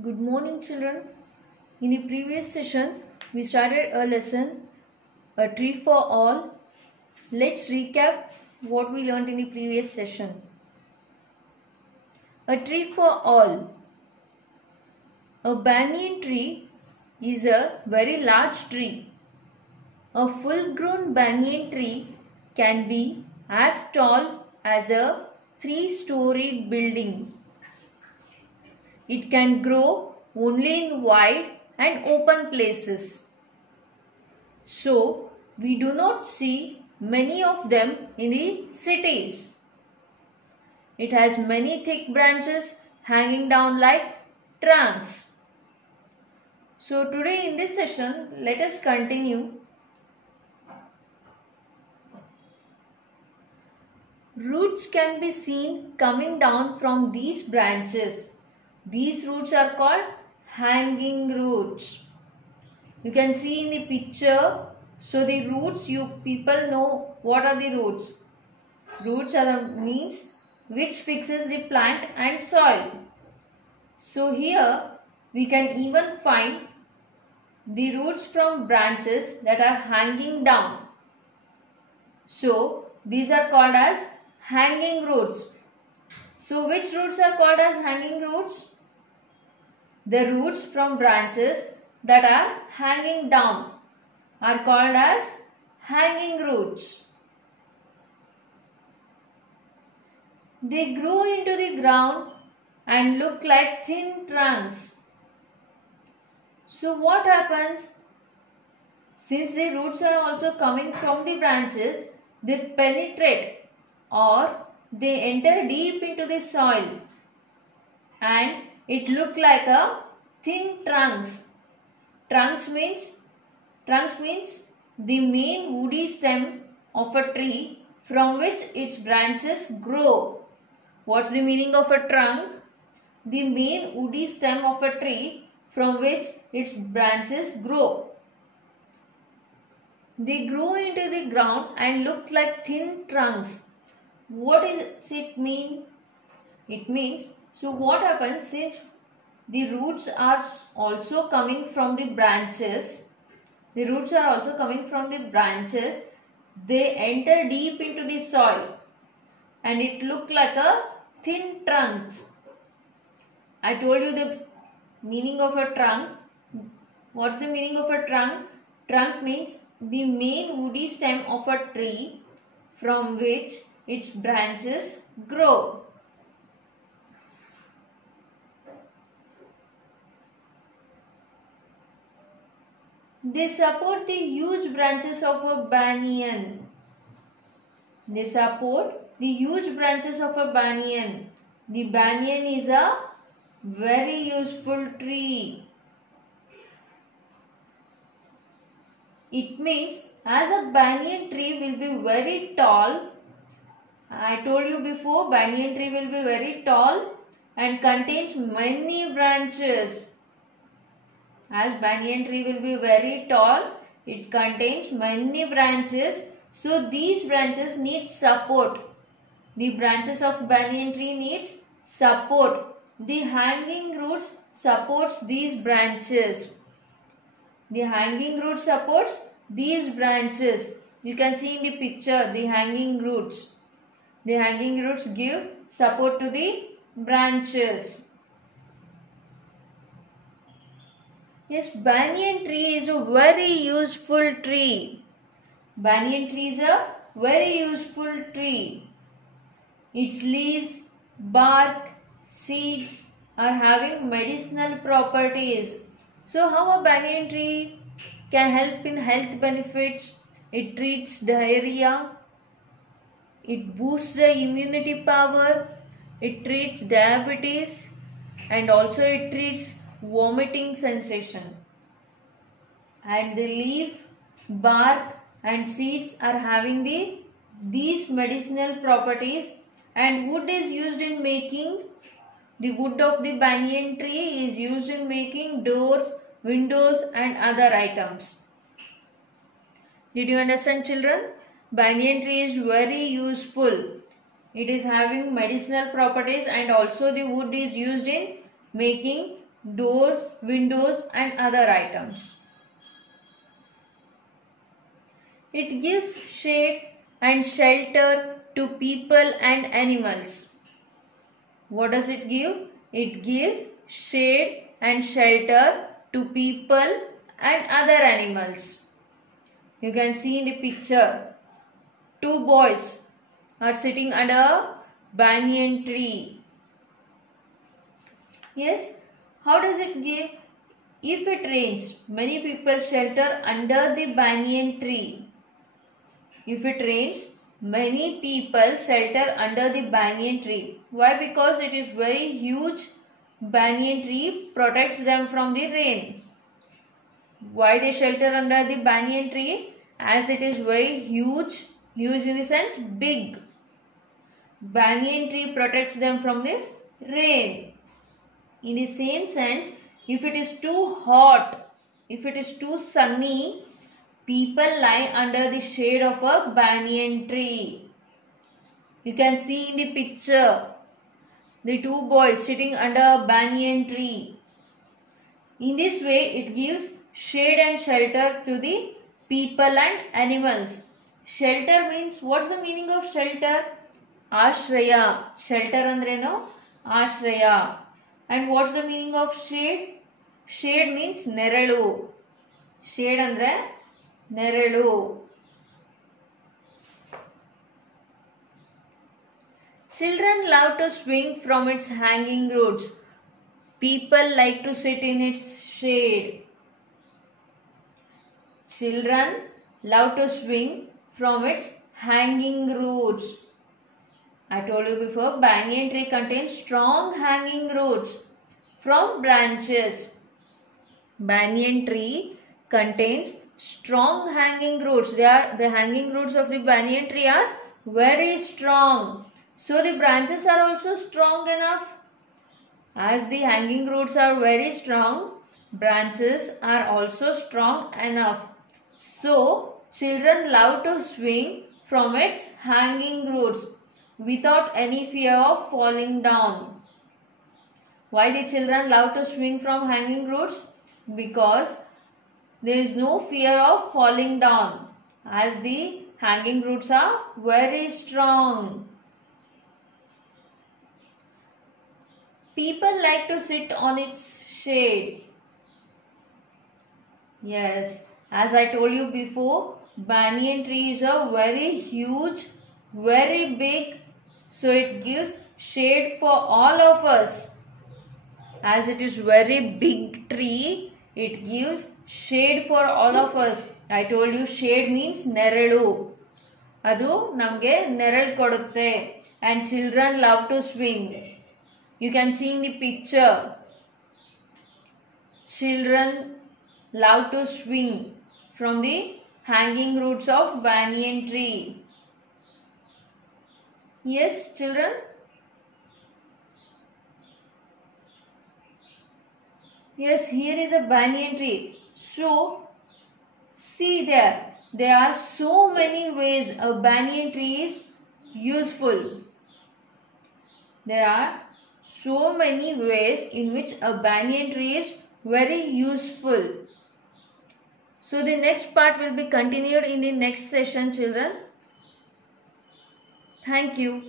Good morning, children. In the previous session, we started a lesson, A Tree for All. Let's recap what we learned in the previous session. A tree for all. A banyan tree is a very large tree. A full-grown banyan tree can be as tall as a 3-storied building. It can grow only in wide and open places. So, we do not see many of them in the cities. It has many thick branches hanging down like trunks. So, today in this session, let us continue. Roots can be seen coming down from these branches. These roots are called hanging roots. You can see in the picture. So the roots, you people know what are the roots. Roots are the means which fixes the plant and soil. So here we can even find the roots from branches that are hanging down. So these are called as hanging roots. So which roots are called as hanging roots? The roots from branches that are hanging down are called as hanging roots. They grow into the ground and look like thin trunks. So what happens? Since the roots are also coming from the branches, they penetrate or they enter deep into the soil and it look like a thin trunks. Trunks means the main woody stem of a tree from which its branches grow. What's the meaning of a trunk? The main woody stem of a tree from which its branches grow. They grow into the ground and look like thin trunks. What does it mean? It means, so what happens since the roots are also coming from the branches, they enter deep into the soil and it look like a thin trunks. I told you the meaning of a trunk. What's the meaning of a trunk? Trunk means the main woody stem of a tree from which its branches grow. They support the huge branches of a banyan. The banyan is a very useful tree. It means as a banyan tree will be very tall. I told you before, banyan tree will be very tall and contains many branches. As banyan tree will be very tall, it contains many branches. So these branches need support. The branches of banyan tree needs support. The hanging roots supports these branches. The hanging root supports these branches. You can see in the picture the hanging roots. The hanging roots give support to the branches. Yes, banyan tree is a very useful tree. Banyan tree is a very useful tree. Its leaves, bark, seeds are having medicinal properties. So how a banyan tree can help in health benefits? It treats diarrhea. It boosts the immunity power. It treats diabetes and also it treats vomiting sensation. And the leaf, bark and seeds are having these medicinal properties, and wood is used in making, the wood of the banyan tree is used in making doors, windows and other items. Did you understand, children? Banyan tree is very useful. It is having medicinal properties and also the wood is used in making doors, windows and other items. It gives shade and shelter to people and animals. What does it give? It gives shade and shelter to people and other animals. You can see in the picture, two boys are sitting under a banyan tree. Yes, how does it give? If it rains, many people shelter under the banyan tree. If it rains, many people shelter under the banyan tree. Why? Because it is very huge. Banyan tree protects them from the rain. Why they shelter under the banyan tree? As it is very huge. Huge in the sense big. Banyan tree protects them from the rain. In the same sense, if it is too hot, if it is too sunny, people lie under the shade of a banyan tree. You can see in the picture the two boys sitting under a banyan tree. In this way, it gives shade and shelter to the people and animals. Shelter means, what's the meaning of shelter? Ashraya. Shelter andreno? Ashraya. And what's the meaning of shade? Shade means neralu. Shade andre neralu. Children love to swing from its hanging roots. People like to sit in its shade. Children love to swing from its hanging roots. I told you before, banyan tree contains strong hanging roots from branches. Banyan tree contains strong hanging roots. The hanging roots of the banyan tree are very strong. So the branches are also strong enough. As the hanging roots are very strong, branches are also strong enough. So children love to swing from its hanging roots without any fear of falling down. Why the children love to swing from hanging roots? Because there is no fear of falling down, as the hanging roots are very strong. People like to sit on its shade. Yes, as I told you before, banyan tree is a very huge, very big, so it gives shade for all of us. As it is very big tree, it gives shade for all of us. I told you shade means neralu. Adu namge neral kodutte. And children love to swing. You can see in the picture. Children love to swing from the hanging roots of banyan tree. Yes, children? Yes, here is a banyan tree. So, see there. There are so many ways a banyan tree is useful. There are so many ways in which a banyan tree is very useful. So, the next part will be continued in the next session, children. Thank you.